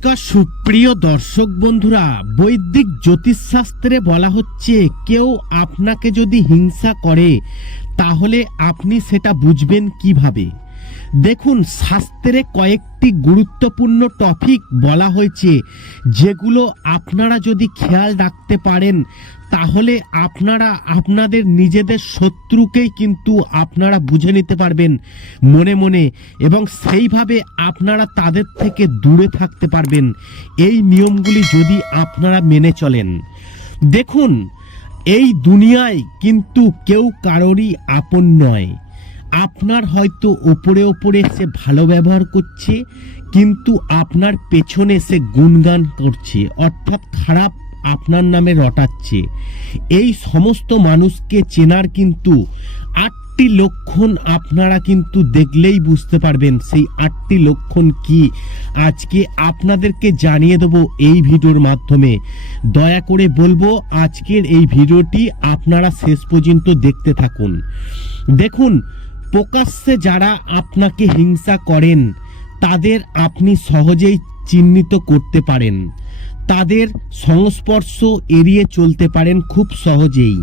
নমস্কার সুপ্রিয় দর্শক বন্ধুরা, বৈদিক জ্যোতিষশাস্ত্রে বলা হচ্ছে, কেউ আপনাকে যদি হিংসা করে, তাহলে আপনি সেটা বুঝবেন কীভাবে? দেখুন, শাস্ত্রে কয়েকটি গুরুত্বপূর্ণ টপিক বলা হয়েছে, যেগুলো আপনারা যদি খেয়াল রাখতে পারেন, তাহলে আপনারা, আপনাদের নিজেদের শত্রুকেই কিন্তু আপনারা বুঝে নিতে পারবেন মনে মনে, এবং সেইভাবে আপনারা তাদের থেকে দূরে থাকতে পারবেন। এই নিয়মগুলি যদি আপনারা মেনে চলেন। দেখুন, এই দুনিয়ায় কিন্তু কেউ কারোরই আপন নয়। আপনার হয়তো ওপরে ওপরে সে ভালো ব্যবহার করছে, কিন্তু আপনার পেছনে সে গুণগান করছে, অর্থাৎ খারাপ আপনার নামে রটাচ্ছে। এই সমস্ত মানুষকে চেনার কিন্তু আটটি লক্ষণ আপনারা কিন্তু দেখলেই বুঝতে পারবেন সেই আটটি লক্ষণ কি। আজকে আপনাদেরকে জানিয়ে দেবো এই ভিডিওর মাধ্যমে। দয়া করে বলব, আজকের এই ভিডিওটি আপনারা শেষ পর্যন্ত দেখতে থাকুন। দেখুন প্রকাশ্যে যারা আপনাকে হিংসা করেন, তাদের আপনি সহজেই চিহ্নিত করতে পারেন। তাদের সংস্পর্শ এড়িয়ে চলতে পারেন খুব সহজেই।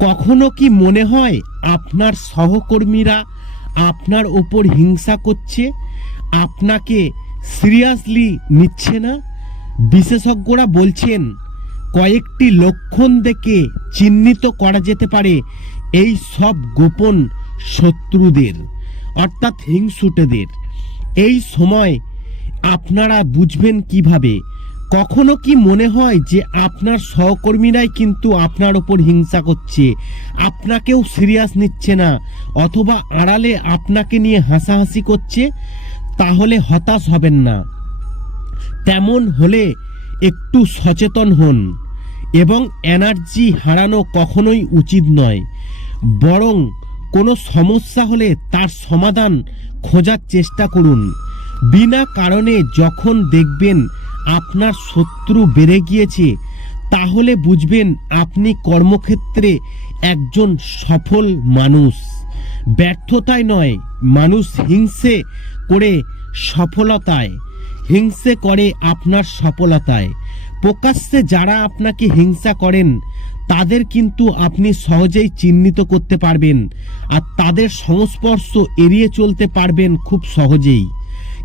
কখনো কি মনে হয় আপনার সহকর্মীরা আপনার ওপর হিংসা করছে? আপনাকে সিরিয়াসলি নিচ্ছে না? বিশেষজ্ঞরা বলছেন, কয়েকটি লক্ষণ দেখে চিহ্নিত করা যেতে পারে। এই সব গোপন শত্রুদের, অর্থাৎ হিংসুটেদের। এই সময় আপনারা বুঝবেন কীভাবে। কখনো কি মনে হয় যে আপনার সহকর্মীরাই কিন্তু আপনার ওপর হিংসা করছে? আপনাকেও সিরিয়াস নিচ্ছে না, অথবা আড়ালে আপনাকে নিয়ে হাসাহাসি করছে? তাহলে হতাশ হবেন না। তেমন হলে একটু সচেতন হন, এবং এনার্জি হারানো কখনোই উচিত নয়। বরং কোনো সমস্যা হলে তার সমাধান খোঁজার চেষ্টা করুন। বিনা কারণে যখন দেখবেন আপনার শত্রু বেড়ে গিয়েছে, তাহলে বুঝবেন আপনি কর্মক্ষেত্রে একজন সফল মানুষ। ব্যর্থতায় নয়, মানুষ হিংসে করে সফলতায়। হিংসে করে আপনার সফলতায়। প্রকাশ্যে যারা আপনাকে হিংসা করেন তাদের কিন্তু আপনি সহজেই চিহ্নিত করতে পারবেন আর তাদের সংস্পর্শ এড়িয়ে চলতে পারবেন খুব সহজেই।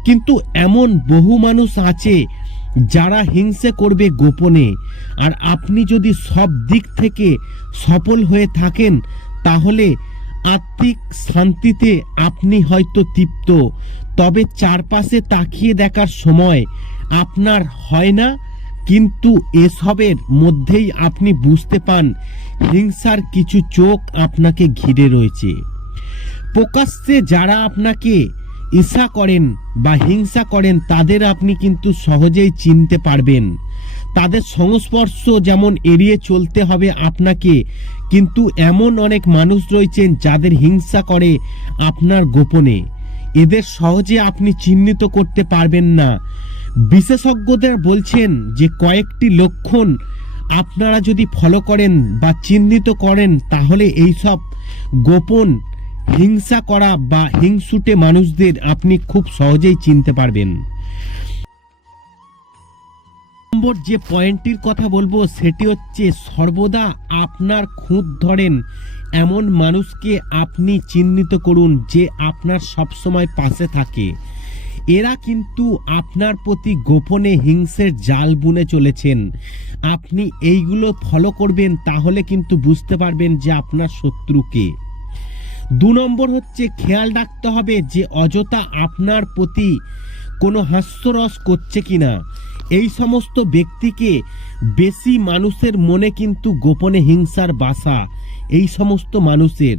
কিন্তু এমন বহু মানুষ আছে যারা হিংসে করবে গোপনে। আর আপনি যদি সব দিক থেকে সফল হয়ে থাকেন, তাহলে আত্মিক শান্তিতে আপনি হয়তো তৃপ্ত। তবে চারপাশে তাকিয়ে দেখার সময় আপনার হয় না কিন্তু এসবের মধ্যেই আপনি বুঝতে পান, হিংসার কিছু চোখ আপনাকে ঘিরে রয়েছে। প্রকাশ্যে যারা আপনাকে ঈর্ষা করেন বা হিংসা করেন, তাদের আপনি কিন্তু সহজেই চিনতে পারবেন। তাদের সংস্পর্শ যেমন এড়িয়ে চলতে হবে আপনাকে, কিন্তু এমন অনেক মানুষ রয়েছেন যাদের হিংসা করে আপনার গোপনে। এদের সহজে আপনি চিহ্নিত করতে পারবেন না। বিশেষজ্ঞদের বলছেন যে কয়েকটি লক্ষণ আপনারা যদি ফলো করেন বা চিহ্নিত করেন, তাহলে এইসব গোপন হিংসা করা বা হিংসুটে মানুষদের আপনি খুব সহজেই চিনতে পারবেন। নম্বর যে পয়েন্টটির কথা বলব, সেটি হচ্ছে সর্বদা আপনার খুঁত ধরেন। এমন মানুষকে আপনি চিহ্নিত করুন যে আপনার সবসময় পাশে থাকে। এরা কিন্তু আপনার প্রতি গোপনে হিংসের জাল বুনে চলেছেন। আপনি এইগুলো ফলো করবেন, তাহলে কিন্তু বুঝতে পারবেন যে আপনার শত্রুকে। দু নম্বর হচ্ছে, খেয়াল রাখতে হবে যে অযথা আপনার প্রতি কোনো হাস্যরস করছে কিনা। এই সমস্ত ব্যক্তিকে বেশি মানুষের মনে কিন্তু গোপনে হিংসার বাসা। এই সমস্ত মানুষের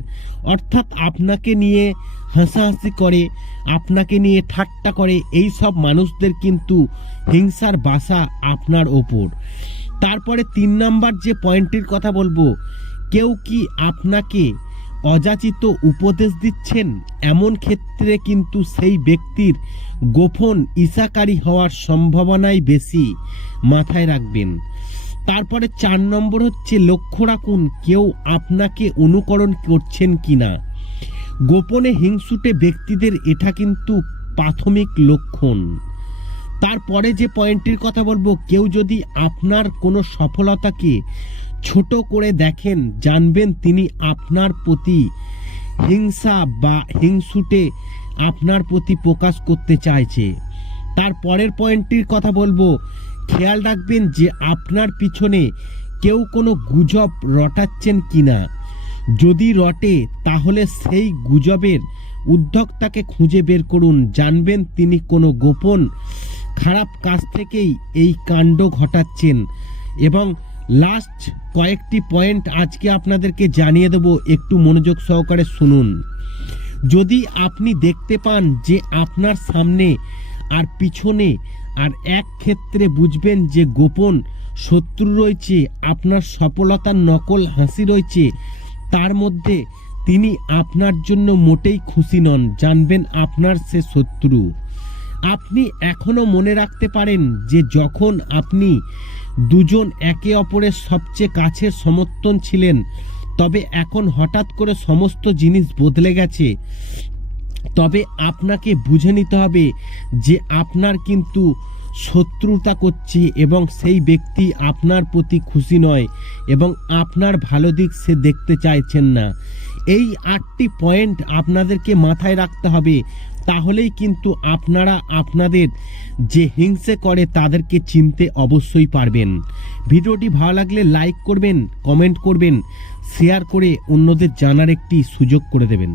অর্থাৎ আপনাকে নিয়ে হাসাহাসি করে, আপনাকে নিয়ে ঠাট্টা করে, এই সব মানুষদের কিন্তু হিংসার বাসা আপনার ওপর। তারপরে তিন নাম্বার যে পয়েন্টটির কথা বলব, কেউ কি আপনাকে অযাচিত উপদেশ দিচ্ছেন? এমন ক্ষেত্রে কিন্তু সেই ব্যক্তির গোপন ইশাকারী হওয়ার সম্ভাবনাই বেশি মাথায় রাখবেন। তারপরে চার নম্বর হচ্ছে, লক্ষ্য রাখুন, কেউ আপনাকে অনুকরণ করছেন কি না গোপনে হিংসুটে ব্যক্তিদের এটা কিন্তু প্রাথমিক লক্ষণ। তারপরে যে পয়েন্টটির কথা বলব, কেউ যদি আপনার কোনো সফলতাকে ছোট করে দেখেন, জানবেন তিনি আপনার প্রতি হিংসা বা হিংসুটে আপনার প্রতি প্রকাশ করতে চাইছে। তার পরের পয়েন্টটির কথা বলব খেয়াল রাখবেন যে আপনার পিছনে কেউ কোনো গুজব রটাচ্ছেন কি না যদি রটে, তাহলে সেই গুজবের উদ্যোক্তাকে খুঁজে বের করুন। জানবেন তিনি কোনো গোপন, খারাপ কাজ থেকেই এই কাণ্ড ঘটাচ্ছেন। এবং লাস্ট কয়েকটি পয়েন্ট আজকে আপনাদেরকে জানিয়ে দেব, একটু মনোযোগ সহকারে শুনুন। যদি আপনি দেখতে পান যে আপনার সামনে আর পিছনে আর এক ক্ষেত্রে বুঝবেন যে গোপন শত্রু রয়েছে, আপনার সফলতার নকল হাসি রয়েছে, তার মধ্যে তিনি আপনার জন্য মোটেই খুশি নন, জানবেন আপনার সে শত্রু। আপনি এখনও মনে রাখতে পারেন যে যখন আপনি দুজন একে অপরের সবচেয়ে কাছের সমর্থন ছিলেন, তবে এখন হঠাৎ করে সমস্ত জিনিস বদলে গেছে। তবে আপনাকে বুঝে নিতে হবে যে আপনার কিন্তু শত্রুতা করছে এবং সেই ব্যক্তি আপনার প্রতি খুশি নয় এবং আপনার ভালো দিক সে দেখতে চাইছেন না। এই আটটি পয়েন্ট আপনাদেরকে মাথায় রাখতে হবে। তাহলেই কিন্তু আপনারা আপনাদের যে হিংসে করে তাদেরকে চিনতে অবশ্যই পারবেন। ভিডিওটি ভালো লাগলে লাইক করবেন, কমেন্ট করবেন, শেয়ার করে অন্যদের জানার একটি সুযোগ করে দেবেন।